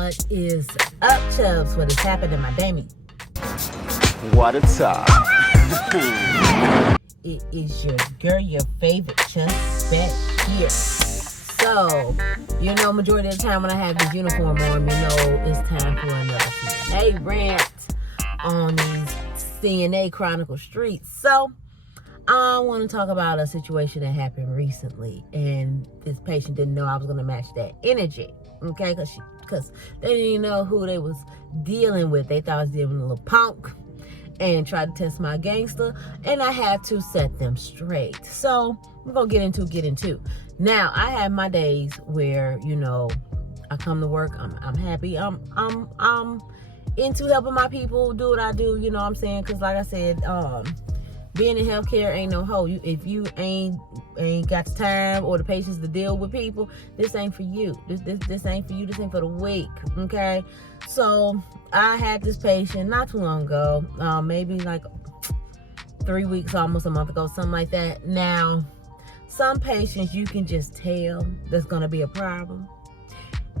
What is up, Chubbs? What is happening, my Damie? What a time. It is your girl, your favorite Chubbs back here. So, majority of the time when I have this uniform on, it's time for another CNA rant on these CNA Chronicles streets. So, I want to talk about a situation that happened recently, and this patient didn't know I was going to match that energy, okay? Because they didn't even know who they was dealing with. They thought I was dealing with a little punk and tried to test my gangster, and I had to set them straight. So we're gonna get into. Now I have my days where I come to work. I'm happy. I'm into helping my people do what I do. You know what I'm saying? Because like I said, being in healthcare ain't no hoe. If you ain't got the time or the patience to deal with people, this ain't for you. This ain't for you. This ain't for the weak. Okay. So I had this patient not too long ago, maybe like 3 weeks, almost a month ago, something like that. Now, some patients you can just tell there's gonna be a problem.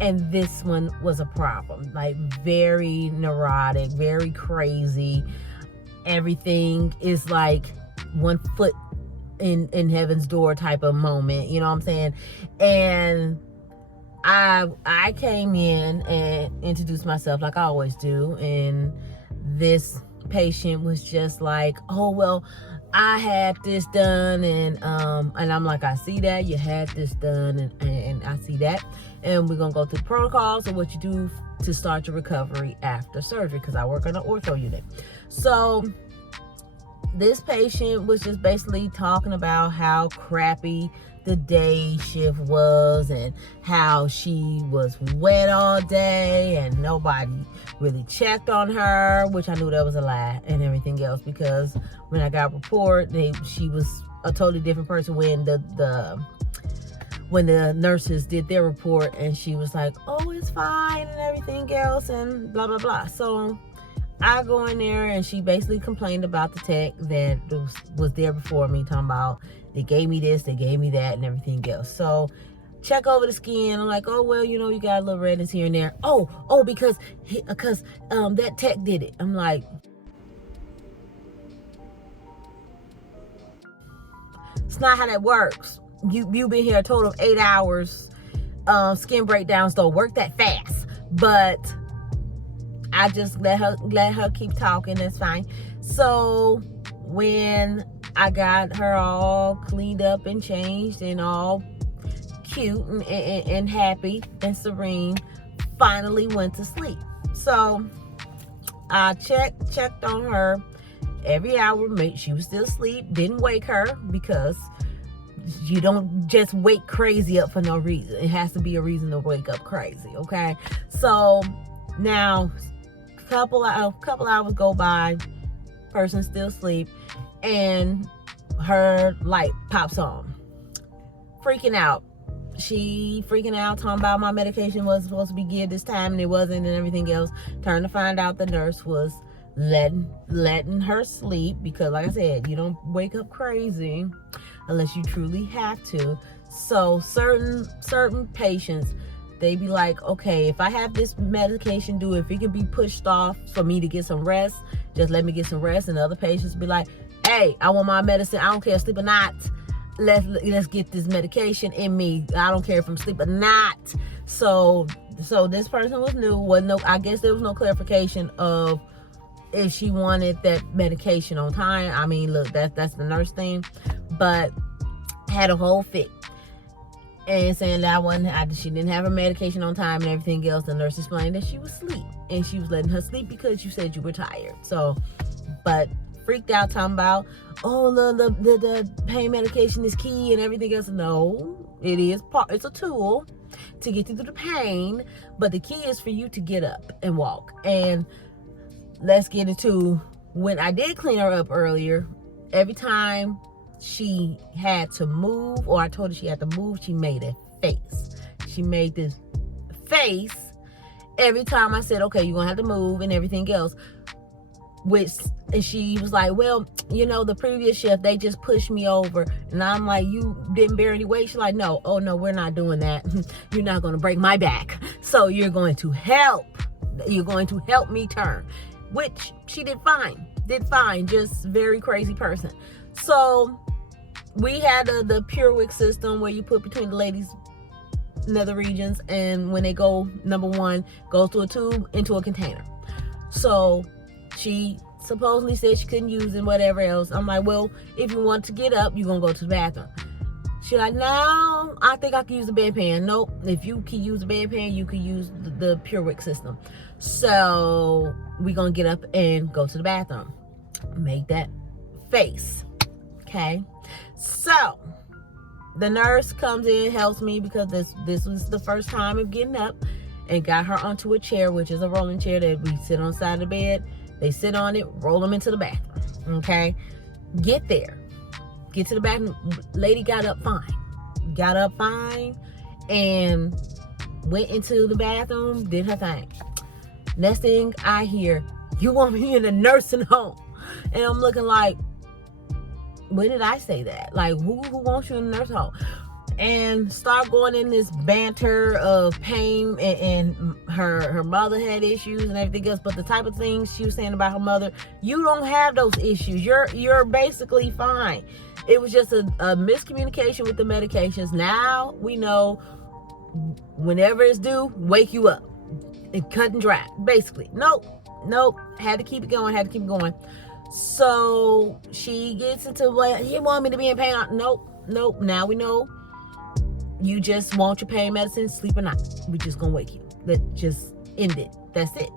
And this one was a problem. Like very neurotic, very crazy. Everything is like 1 foot in heaven's door type of moment, you know what I'm saying? And I came in and introduced myself like I always do, and this patient was just like, oh well, I had this done, and I'm like, I see that you had this done, and I see that, and we're gonna go through protocols of what you do to start your recovery after surgery, because I work on an ortho unit. So this patient was just basically talking about how crappy the day shift was and how she was wet all day and nobody really checked on her, which I knew that was a lie, and everything else, because when I got report, she was a totally different person when the nurses did their report, and she was like, oh, it's fine and everything else and blah blah blah. So I go in there, and she basically complained about the tech that was there before me, talking about they gave me this, they gave me that, and everything else. So check over the skin. I'm like, oh well, you got a little redness here and there. Oh, because that tech did it. I'm like, it's not how that works. You've been here a total of 8 hours. Skin breakdowns don't work that fast, but I just let her keep talking. That's fine. So when I got her all cleaned up and changed and all cute and happy and serene, finally went to sleep. So I checked on her every hour, made she was still asleep, didn't wake her, because you don't just wake crazy up for no reason. It has to be a reason to wake up crazy, okay? So now couple hours go by, person still asleep, and her light pops on. Freaking out. She freaking out, talking about my medication was supposed to be given this time and it wasn't, and everything else. Turned to find out the nurse was letting her sleep, because like I said, you don't wake up crazy unless you truly have to. So certain patients, they be like, okay, if I have this medication due, if it can be pushed off for me to get some rest, just let me get some rest. And other patients be like, hey, I want my medicine. I don't care, sleep or not. Let's get this medication in me. I don't care if I'm asleep or not. So this person was new. I guess there was no clarification of if she wanted that medication on time. I mean, look, that's the nurse thing, but had a whole fit. And saying that she didn't have her medication on time and everything else. The nurse explained that she was asleep, and she was letting her sleep because you said you were tired. So, but freaked out, talking about, oh, the pain medication is key and everything else. No, it's a tool to get you through the pain, but the key is for you to get up and walk. And let's get into when I did clean her up earlier. Every time she had to move, or I told her she had to move, she made a face. She made this face every time I said, okay, you're gonna have to move and everything else. And she was like, well, the previous shift, they just pushed me over. And I'm like, you didn't bear any weight? She's like, no. Oh, no, we're not doing that. You're not going to break my back. So you're going to help. You're going to help me turn. Which she did fine. Just very crazy person. So we had the PureWick system where you put between the ladies' nether regions. And when they go, number one, goes through a tube into a container. So she supposedly said she couldn't use it, whatever else. I'm like, well, if you want to get up, you're going to go to the bathroom. She's like, no, I think I can use the bedpan. Nope. If you can use the bedpan, you can use the PureWick system. So we're going to get up and go to the bathroom. Make that face. Okay. So the nurse comes in, helps me because this was the first time of getting up, and got her onto a chair, which is a rolling chair that we sit on the side of the bed. They sit on it, roll them into the bathroom. Okay. Get there. Get to the bathroom. Lady got up fine. And went into the bathroom, did her thing. Next thing I hear, you want me in a nursing home? And I'm looking like, when did I say that? Like, who wants you in a nursing home? And start going in this banter of pain, and her mother had issues and everything else. But the type of things she was saying about her mother, you don't have those issues. You're basically fine. It was just a miscommunication with the medications. Now we know whenever it's due, wake you up and cut and dry. Basically, nope. Had to keep it going. So she gets into, well, he wanted me to be in pain. Nope. Now we know. You just want your pain medicine, sleep or not. We just gonna wake you. Let's just end it. That's it.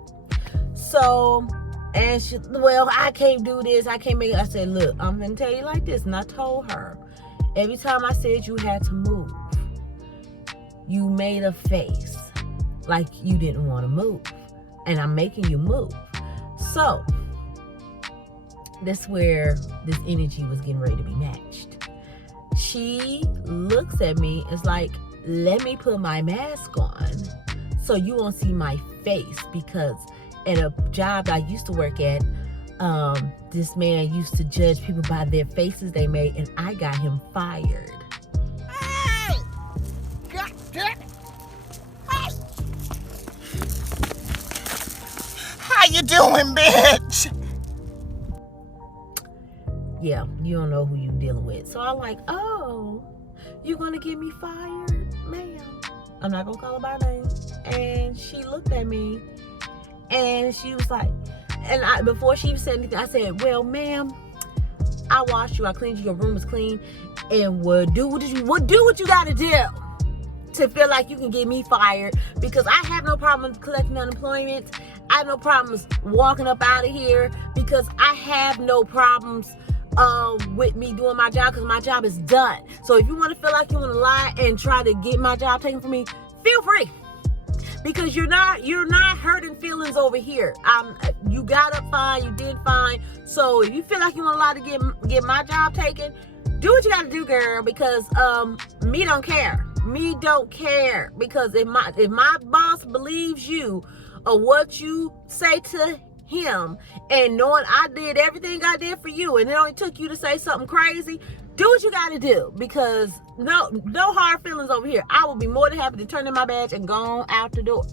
So, and she, well, I can't do this. I can't make it. I said, look, I'm gonna tell you like this. And I told her, every time I said you had to move, you made a face like you didn't want to move. And I'm making you move. So, that's where this energy was getting ready to be matched. She looks at me, it's like, let me put my mask on so you won't see my face, because at a job I used to work at, this man used to judge people by their faces they made, and I got him fired. Hey! God damn it! Hey! How you doing, bitch? Yeah, you don't know who you dealing with. So I'm like, oh, you gonna get me fired, ma'am? I'm not gonna call her by name. And she looked at me, and she was like, before she said anything, I said, well, ma'am, I washed you, I cleaned you, your room is clean, and do what you gotta do to feel like you can get me fired, because I have no problem collecting unemployment. I have no problems walking up out of here, because I have no problems with me doing my job, because my job is done. So if you want to feel like you want to lie and try to get my job taken from me, feel free, because you're not hurting feelings over here. You got up fine, you did fine. So if you feel like you want to lie to get my job taken, do what you got to do, girl, because me don't care, because if my boss believes you or what you say to him, and knowing I did everything I did for you, and it only took you to say something crazy, do what you got to do, because no hard feelings over here. I will be more than happy to turn in my badge and go on out the door.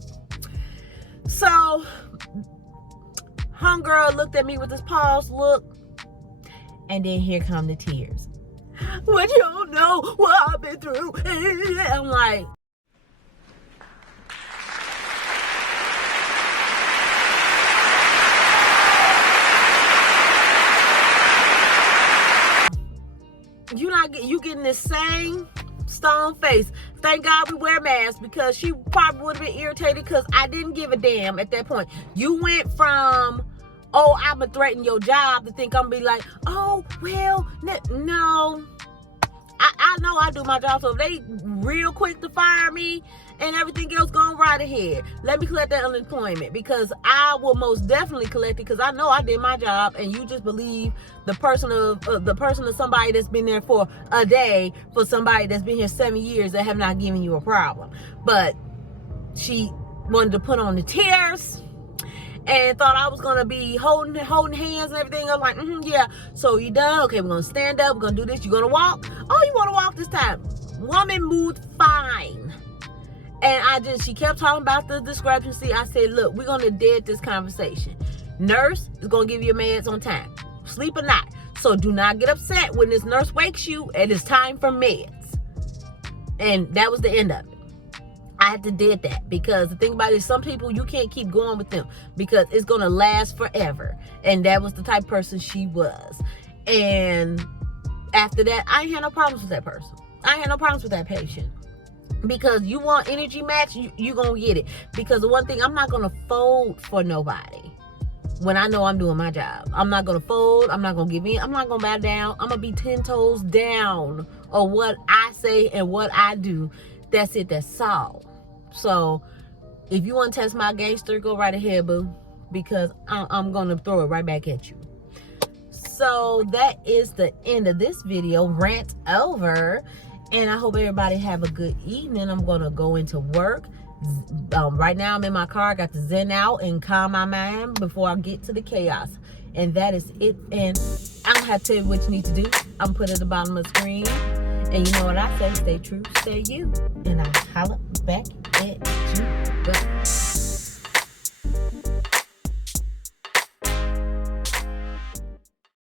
So homegirl looked at me with this paused look, and then here come the tears. But you don't know what I've been through. I'm like, you getting this same stone face. Thank God we wear masks, because she probably would have been irritated, because I didn't give a damn at that point. You went from, oh, I'm gonna threaten your job, to think I'm gonna be like, oh, well, no. I know I do my job, so if they real quick to fire me and everything else, going right ahead. Let me collect that unemployment, because I will most definitely collect it, because I know I did my job, and you just believe the person of somebody that's been there for a day, for somebody that's been here 7 years that have not given you a problem. But she wanted to put on the tears, and thought I was gonna be holding hands and everything. I was like, yeah. So you done? Okay, we're gonna stand up. We're gonna do this. You gonna walk? Oh, you wanna walk this time? Woman moved fine. And she kept talking about the discrepancy. I said, look, we're gonna dead this conversation. Nurse is gonna give you meds on time, sleep or not. So do not get upset when this nurse wakes you and it's time for meds. And that was the end of it. I had to did that because the thing about it is some people, you can't keep going with them because it's going to last forever. And that was the type of person she was. And after that, I ain't had no problems with that person. I ain't had no problems with that patient. Because you want energy match, you going to get it. Because the one thing, I'm not going to fold for nobody when I know I'm doing my job. I'm not going to fold. I'm not going to give in. I'm not going to bow down. I'm going to be 10 toes down on what I say and what I do. That's it. That's all. So if you want to test my gangster, go right ahead, boo, because I'm going to throw it right back at you. So that is the end of this video. Rant over. And I hope everybody have a good evening. I'm going to go into work. Right now I'm in my car. I got to zen out and calm my mind before I get to the chaos. And that is it. And I don't have to tell you what you need to do. I'm going to put it at the bottom of the screen. And you know what I say, stay true, stay you. And I'll holla